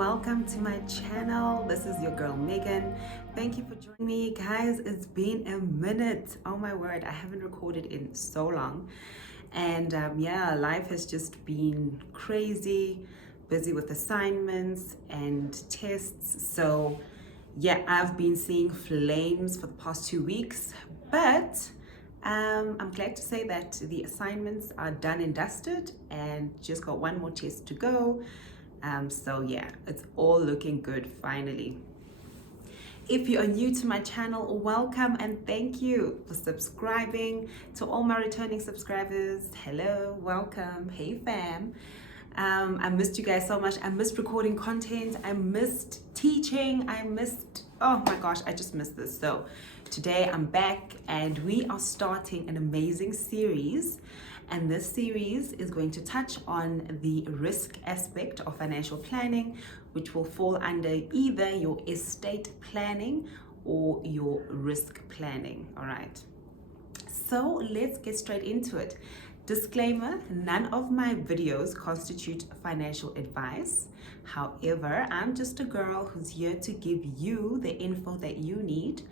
welcome to my channel. This is your girl Megan. Thank you for joining me, guys. It's been a minute. Oh my word, I haven't recorded in so long, and yeah, life has just been crazy, busy with assignments and tests. So yeah, I've been seeing flames for the past 2 weeks, but I'm glad to say that the assignments are done and dusted and just got one more test to go. So yeah, it's all looking good finally. If you are new to my channel, welcome and thank you for subscribing. To all my returning subscribers, hello, welcome, hey fam. I missed you guys so much. I missed recording content. I missed teaching. Oh my gosh, I just missed this. So today I'm back and we are starting an amazing series. And this series is going to touch on the risk aspect of financial planning, which will fall under either your estate planning or your risk planning. All right. So let's get straight into it. Disclaimer, none of my videos constitute financial advice. However, I'm just a girl who's here to give you the info that you need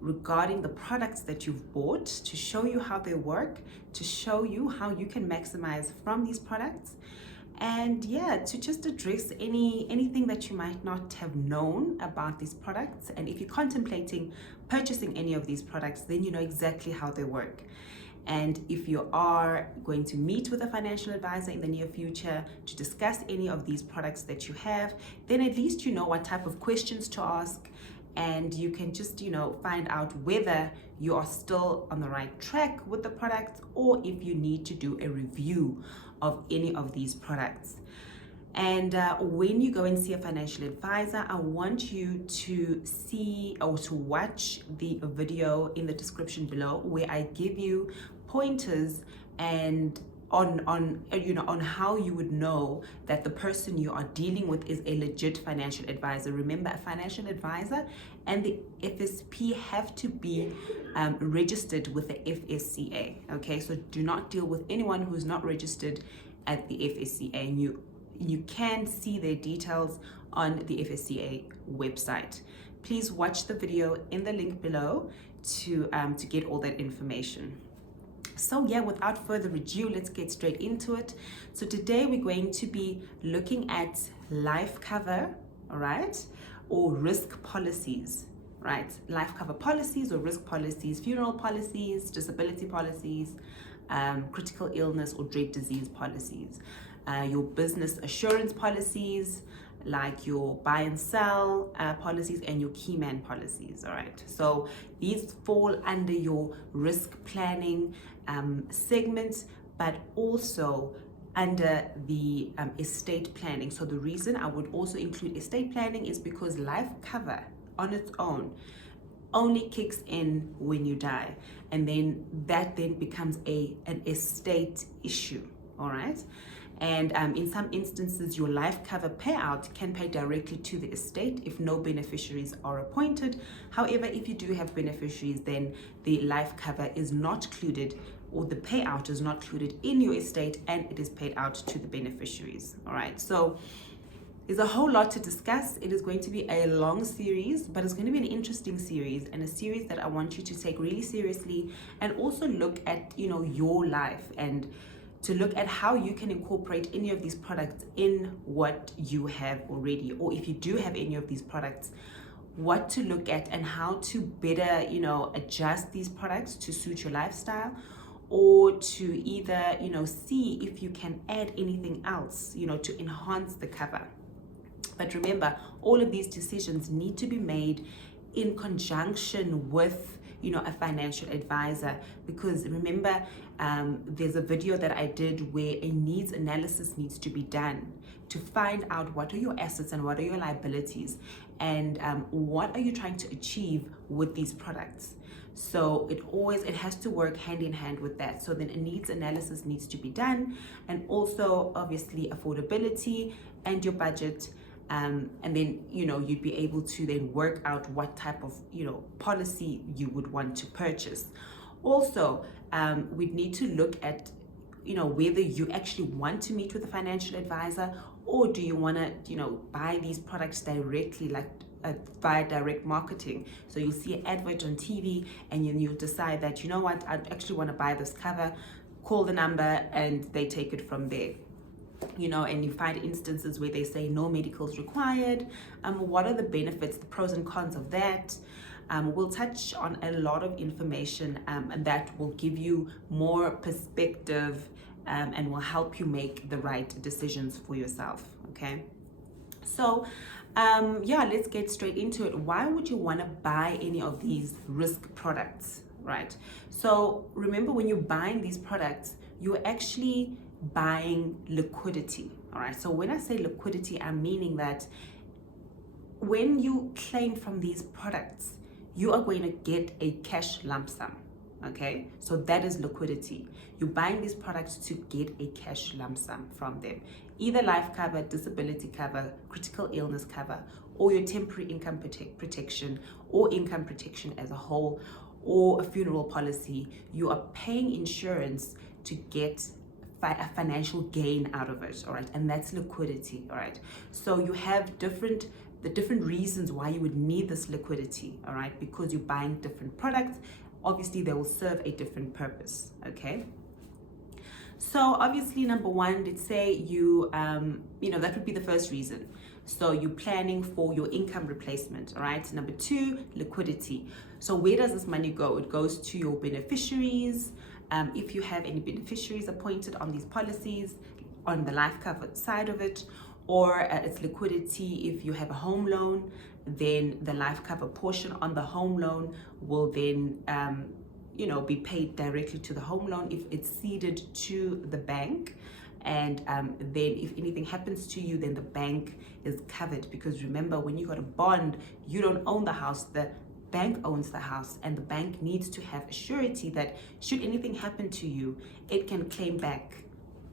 regarding the products that you've bought, to show you how they work, to show you how you can maximize from these products, and yeah, to just address anything that you might not have known about these products. And if you're contemplating purchasing any of these products, then you know exactly how they work. And if you are going to meet with a financial advisor in the near future to discuss any of these products that you have, then at least you know what type of questions to ask, and you can just find out whether you are still on the right track with the products, or if you need to do a review of any of these products. And when you go and see a financial advisor, I want you to see or to watch the video in the description below, where I give you pointers and on how you would know that the person you are dealing with is a legit financial advisor. Remember, a financial advisor and the FSP have to be registered with the FSCA. Okay, so do not deal with anyone who's not registered at the FSCA. And you can see their details on the FSCA website. Please watch the video in the link below to get all that information. So yeah, without further ado, let's get straight into it. So today we're going to be looking at life cover, all right, or risk policies, right? Life cover policies or risk policies, funeral policies, disability policies, critical illness or dread disease policies, your business assurance policies, like your buy and sell policies, and your key man policies. All right, so these fall under your risk planning segment, but also under the estate planning. So the reason I would also include estate planning is because life cover on its own only kicks in when you die, and then that then becomes an estate issue. All right. And in some instances, your life cover payout can pay directly to the estate if no beneficiaries are appointed. However, if you do have beneficiaries, then the life cover is not included, or the payout is not included in your estate, and it is paid out to the beneficiaries. All right, so there's a whole lot to discuss. It is going to be a long series, but it's going to be an interesting series, and a series that I want you to take really seriously, and also look at your life, and to look at how you can incorporate any of these products in what you have already, or if you do have any of these products, what to look at and how to better adjust these products to suit your lifestyle, or to either see if you can add anything else to enhance the cover. But remember, all of these decisions need to be made in conjunction with a financial advisor, because remember, there's a video that I did where a needs analysis needs to be done to find out what are your assets and what are your liabilities, and what are you trying to achieve with these products. So it has to work hand in hand with that. So then a needs analysis needs to be done, and also obviously affordability and your budget. And then you'd be able to then work out what type of policy you would want to purchase. Also, we'd need to look at whether you actually want to meet with a financial advisor, Or do you want to, buy these products directly, like via direct marketing? So you'll see an advert on TV and you'll decide that, you know what, I actually want to buy this cover, call the number and they take it from there. And you find instances where they say no medicals required. What are the benefits, the pros and cons of that? We'll touch on a lot of information and that will give you more perspective and will help you make the right decisions for yourself, okay? So let's get straight into it. Why would you want to buy any of these risk products, right? So remember, when you're buying these products, you're actually buying liquidity, all right? So when I say liquidity, I'm meaning that when you claim from these products, you are going to get a cash lump sum, okay? So that is liquidity. You're buying these products to get a cash lump sum from them, either life cover, disability cover, critical illness cover, or your temporary income protection, or income protection as a whole, or a funeral policy. You are paying insurance to get a financial gain out of it, all right? And that's liquidity, all right? So you have the different reasons why you would need this liquidity, all right? Because you're buying different products. Obviously, they will serve a different purpose, okay? So obviously, number one, let's say you, that would be the first reason. So you're planning for your income replacement, all right? Number two, liquidity. So where does this money go? It goes to your beneficiaries. If you have any beneficiaries appointed on these policies, on the life cover side of it, or it's liquidity if you have a home loan, then the life cover portion on the home loan will then be paid directly to the home loan if it's ceded to the bank. And then if anything happens to you, then the bank is covered, because remember, when you got a bond, you don't own the house, the bank owns the house, and the bank needs to have a surety that should anything happen to you, it can claim back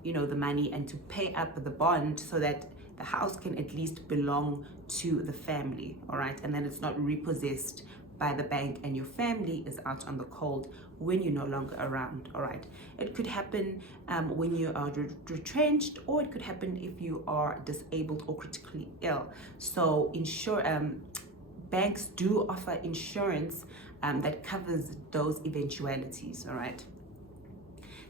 the money and to pay up the bond, so that the house can at least belong to the family, all right? And then it's not repossessed by the bank and your family is out on the cold when you're no longer around, all right? It could happen when you are retrenched, or it could happen if you are disabled or critically ill. So banks do offer insurance that covers those eventualities, all right?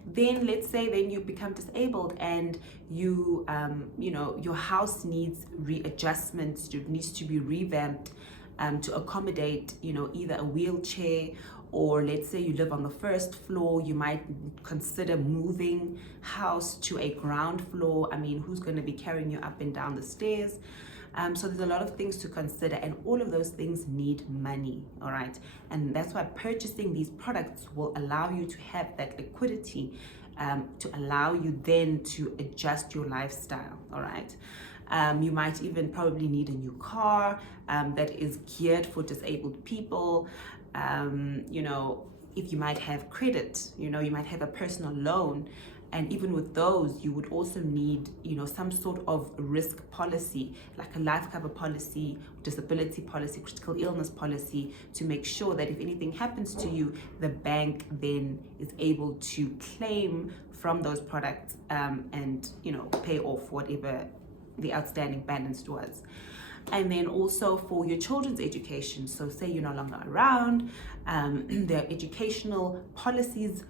Then let's say then you become disabled and you your house needs readjustments, it needs to be revamped to accommodate either a wheelchair, or let's say you live on the first floor, you might consider moving house to a ground floor. I mean, who's going to be carrying you up and down the stairs? So there's a lot of things to consider, and all of those things need money, all right? And that's why purchasing these products will allow you to have that liquidity to allow you then to adjust your lifestyle, all right? You might even probably need a new car that is geared for disabled people. If you might have credit, you might have a personal loan. And even with those, you would also need, some sort of risk policy, like a life cover policy, disability policy, critical illness policy, to make sure that if anything happens to you, the bank then is able to claim from those products and, pay off whatever the outstanding balance was. And then also for your children's education. So say you're no longer around, there are educational policies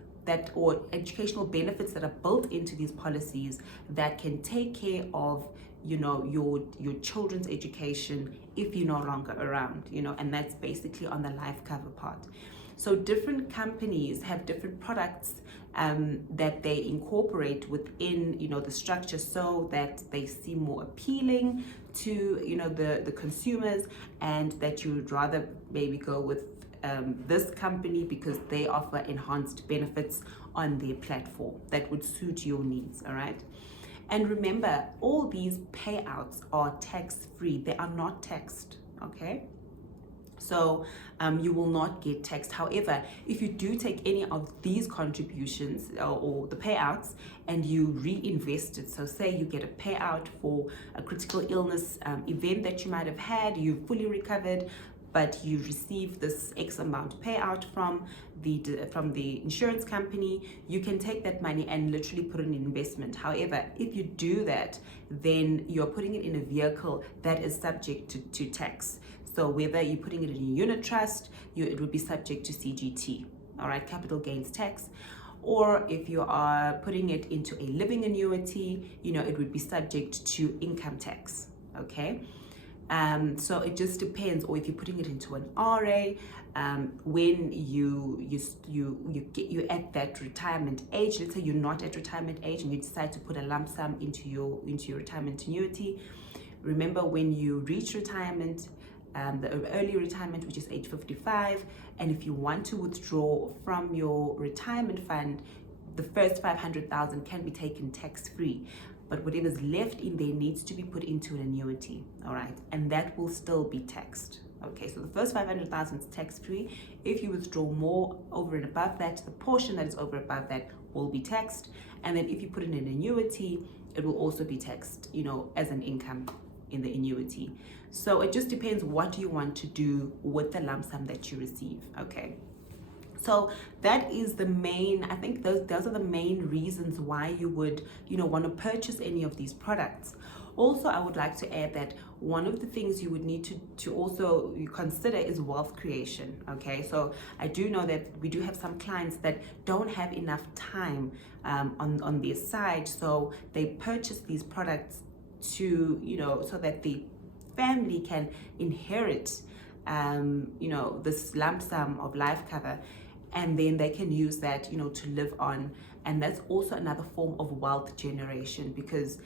or educational benefits that are built into these policies that can take care of your children's education if you're no longer around, and that's basically on the life cover part. So different companies have different products that they incorporate within the structure, so that they seem more appealing to the consumers, and that you would rather maybe go with this company because they offer enhanced benefits on their platform that would suit your needs, all right? And remember, all these payouts are tax-free. They are not taxed, okay? So you will not get taxed. However, if you do take any of these contributions or the payouts and you reinvest it, so say you get a payout for a critical illness event that you might have had, you fully recovered, but you receive this X amount payout from the insurance company, you can take that money and literally put it in investment. However, if you do that, then you're putting it in a vehicle that is subject to tax. So whether you're putting it in a unit trust, it would be subject to CGT, all right, capital gains tax. Or if you are putting it into a living annuity, it would be subject to income tax, okay? So it just depends. Or if you're putting it into an RA, when you're at that retirement age, let's say you're not at retirement age and you decide to put a lump sum into your retirement annuity. Remember, when you reach retirement, the early retirement, which is age 55, and if you want to withdraw from your retirement fund, the first 500,000 can be taken tax-free, but whatever's left in there needs to be put into an annuity, all right, and that will still be taxed. Okay, so the first 500,000 is tax-free. If you withdraw more over and above that, the portion that is over and above that will be taxed, and then if you put in an annuity, it will also be taxed, as an income in the annuity. So it just depends what you want to do with the lump sum that you receive. Okay, so that is the main, I think those are the main reasons why you would want to purchase any of these products. Also, I would like to add that one of the things you would need to also consider is wealth creation. Okay, so I do know that we do have some clients that don't have enough time on their side, so they purchase these products to so that the family can inherit this lump sum of life cover, and then they can use that to live on. And that's also another form of wealth generation, because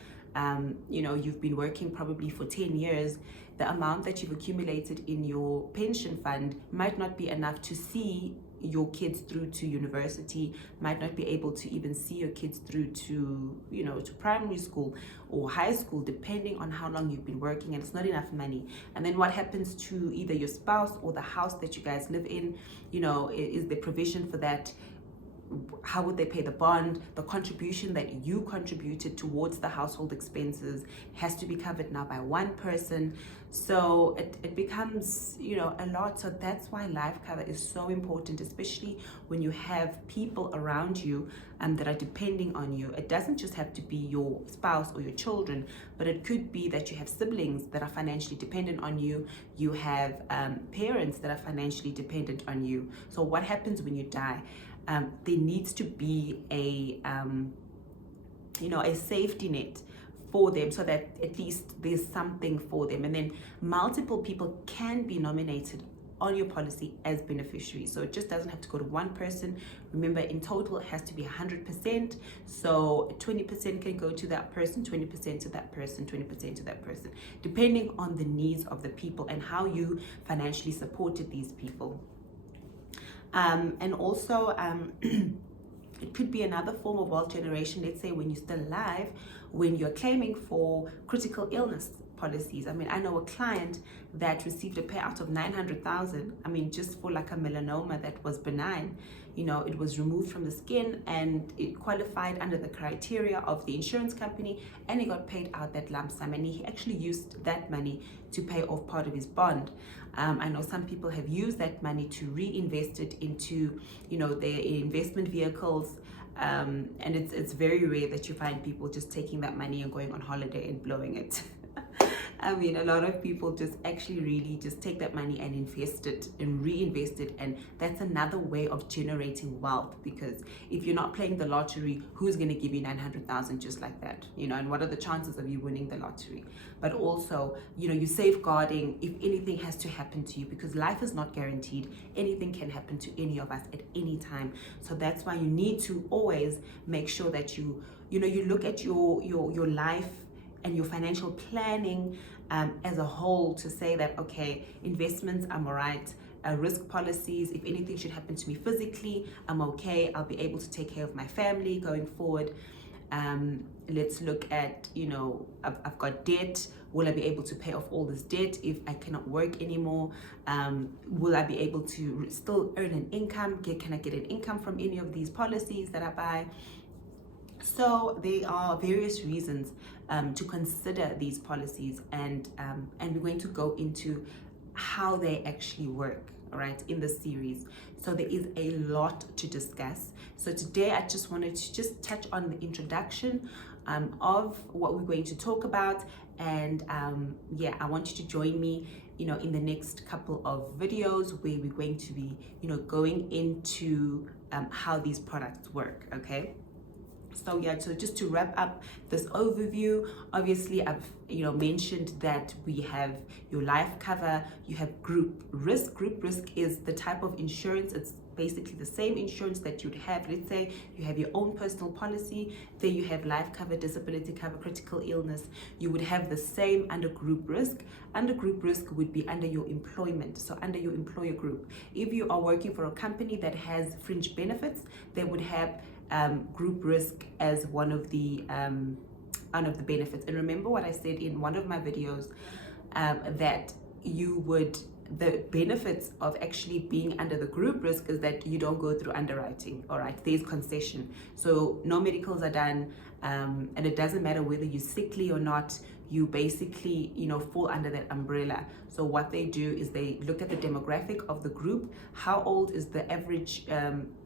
you've been working probably for 10 years. The amount that you've accumulated in your pension fund might not be enough to see your kids through to university, might not be able to even see your kids through to to primary school or high school, depending on how long you've been working, and it's not enough money. And then what happens to either your spouse or the house that you guys live in? Is the provision for that? How would they pay the bond? The contribution that you contributed towards the household expenses has to be covered now by one person. So it becomes a lot. So that's why life cover is so important, especially when you have people around you that are depending on you. It doesn't just have to be your spouse or your children, but it could be that you have siblings that are financially dependent on you. You have parents that are financially dependent on you. So what happens when you die? There needs to be a safety net for them, so that at least there's something for them. And then multiple people can be nominated on your policy as beneficiaries, so it just doesn't have to go to one person. Remember, in total it has to be 100%, so 20% can go to that person, 20% to that person, 20% to that person, depending on the needs of the people and how you financially supported these people. And also it could be another form of wealth generation. Let's say when you're still alive, when you're claiming for critical illness policies. I mean, I know a client that received a payout of 900,000. I mean, just for like a melanoma that was benign. It was removed from the skin and it qualified under the criteria of the insurance company, and he got paid out that lump sum, and he actually used that money to pay off part of his bond. I know some people have used that money to reinvest it into their investment vehicles, and it's very rare that you find people just taking that money and going on holiday and blowing it. I mean, a lot of people just actually really just take that money and invest it and reinvest it, and that's another way of generating wealth, because if you're not playing the lottery, who's going to give you 900,000 just like that? And what are the chances of you winning the lottery? But also, you're safeguarding if anything has to happen to you, because life is not guaranteed. Anything can happen to any of us at any time. So that's why you need to always make sure that you look at your life and your financial planning as a whole, to say that, okay, investments, I'm all right. Risk policies, if anything should happen to me physically, I'm okay. I'll be able to take care of my family going forward. Let's look at, I've got debt. Will I be able to pay off all this debt if I cannot work anymore? Will I be able to still earn an income? Can I get an income from any of these policies that I buy? So there are various reasons to consider these policies, and we're going to go into how they actually work, all right, in the series. So there is a lot to discuss. So today I just wanted to just touch on the introduction of what we're going to talk about. And yeah, I want you to join me, in the next couple of videos where we're going to be, going into how these products work, okay? So yeah, so just to wrap up this overview, obviously I've mentioned that we have your life cover, you have group risk. Group risk is the type of insurance. It's basically the same insurance that you'd have. Let's say you have your own personal policy, there you have life cover, disability cover, critical illness. You would have the same under group risk. Under group risk would be under your employment, so under your employer group. If you are working for a company that has fringe benefits, they would have group risk as one of the benefits. And remember what I said in one of my videos, that the benefits of actually being under the group risk is that you don't go through underwriting, all right? There's concession. So no medicals are done, and it doesn't matter whether you're sickly or not, you basically, fall under that umbrella. So what they do is they look at the demographic of the group. How old is the average,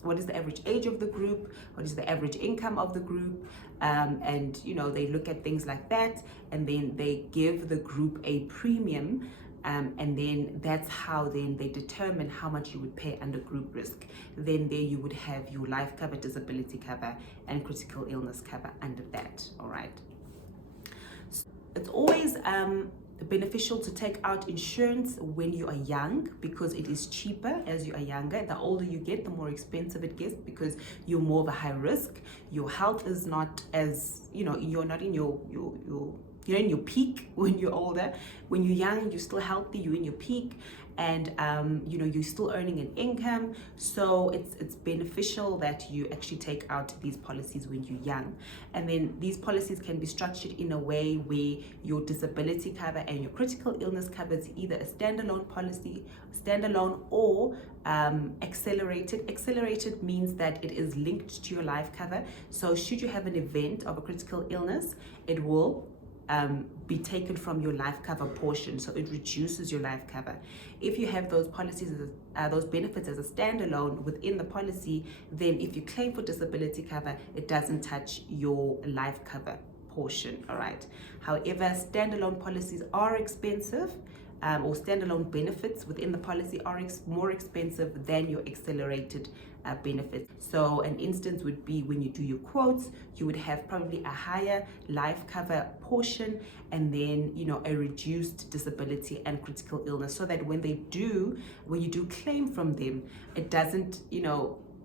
what is the average age of the group? What is the average income of the group? And, they look at things like that, and then they give the group a premium. And then that's how then they determine how much you would pay under group risk. Then there you would have your life cover, disability cover, and critical illness cover under that, all right? So it's always beneficial to take out insurance when you are young, because it is cheaper as you are younger. The older you get, the more expensive it gets, because you're more of a high risk. Your health is not as, you're not in you're in your peak when you're older. When you're young, you're still healthy, you're in your peak, and you're still earning an income. So it's beneficial that you actually take out these policies when you're young. And then these policies can be structured in a way where your disability cover and your critical illness cover is either a standalone policy, standalone, or accelerated. Accelerated means that it is linked to your life cover. So should you have an event of a critical illness, it will be taken from your life cover portion, so it reduces your life cover. If you have those policies, those benefits as a standalone within the policy, then if you claim for disability cover, it doesn't touch your life cover portion, all right? However, standalone policies are expensive, or standalone benefits within the policy are more expensive than your accelerated benefits. So an instance would be when you do your quotes, you would have probably a higher life cover portion, and then a reduced disability and critical illness, so that when you do claim from them, it doesn't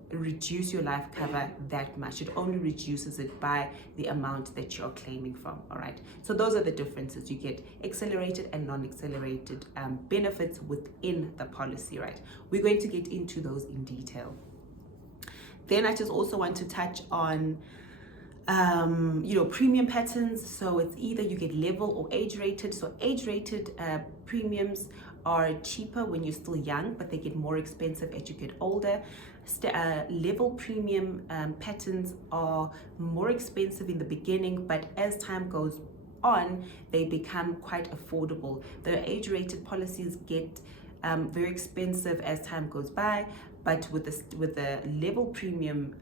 reduce your life cover that much. It only reduces it by the amount that you're claiming from, all right? So those are the differences. You get accelerated and non-accelerated benefits within the policy, right? We're going to get into those in detail. Then I just also want to touch on premium patterns. So it's either you get level or age rated. So age rated premiums are cheaper when you're still young, but they get more expensive as you get older. Level premium patterns are more expensive in the beginning, but as time goes on, they become quite affordable. The age rated policies get very expensive as time goes by, but with the level premium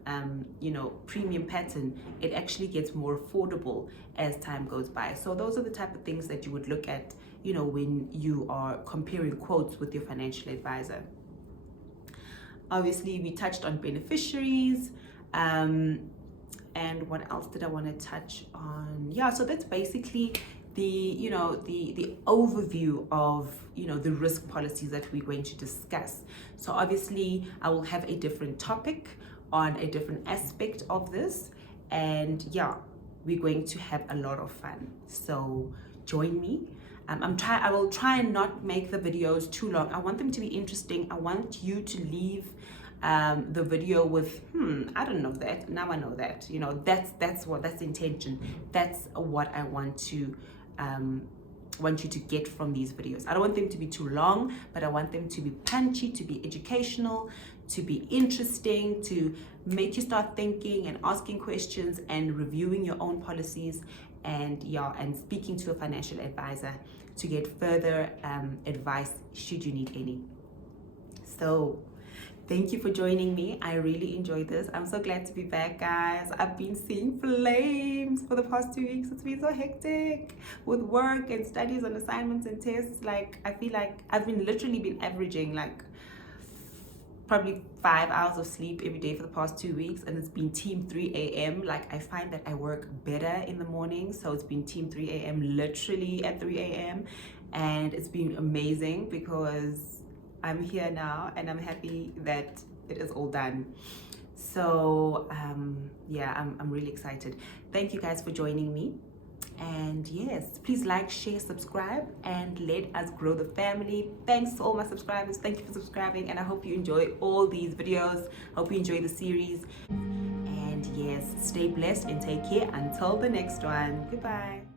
premium pattern, it actually gets more affordable as time goes by. So those are the type of things that you would look at when you are comparing quotes with your financial advisor. Obviously we touched on beneficiaries, and what else did I want to touch on? Yeah, so that's basically the overview of the risk policies that we're going to discuss. So obviously I will have a different topic on a different aspect of this, and yeah, we're going to have a lot of fun. So join me. I will try and not make the videos too long. I want them to be interesting. I want you to leave the video with I don't know that, now I know that. That's the intention. That's what I want you to get from these videos. I don't want them to be too long, but I want them to be punchy, to be educational, to be interesting, to make you start thinking and asking questions and reviewing your own policies, and speaking to a financial advisor to get further advice should you need any. So thank you for joining me. I really enjoyed this. I'm so glad to be back, guys. I've been seeing flames for the past 2 weeks. It's been so hectic with work and studies and assignments and tests. Like, I feel like I've literally been averaging like probably 5 hours of sleep every day for the past 2 weeks, and it's been team 3 a.m. Like, I find that I work better in the morning, so it's been team 3 a.m. literally at 3 a.m. and it's been amazing because I'm here now and I'm happy that it is all done. So yeah, I'm really excited. Thank you guys for joining me. And yes, please like, share, subscribe, and let us grow the family. Thanks to all my subscribers. Thank you for subscribing, and I hope you enjoy all these videos. Hope you enjoy the series. And yes, stay blessed and take care until the next one. Goodbye.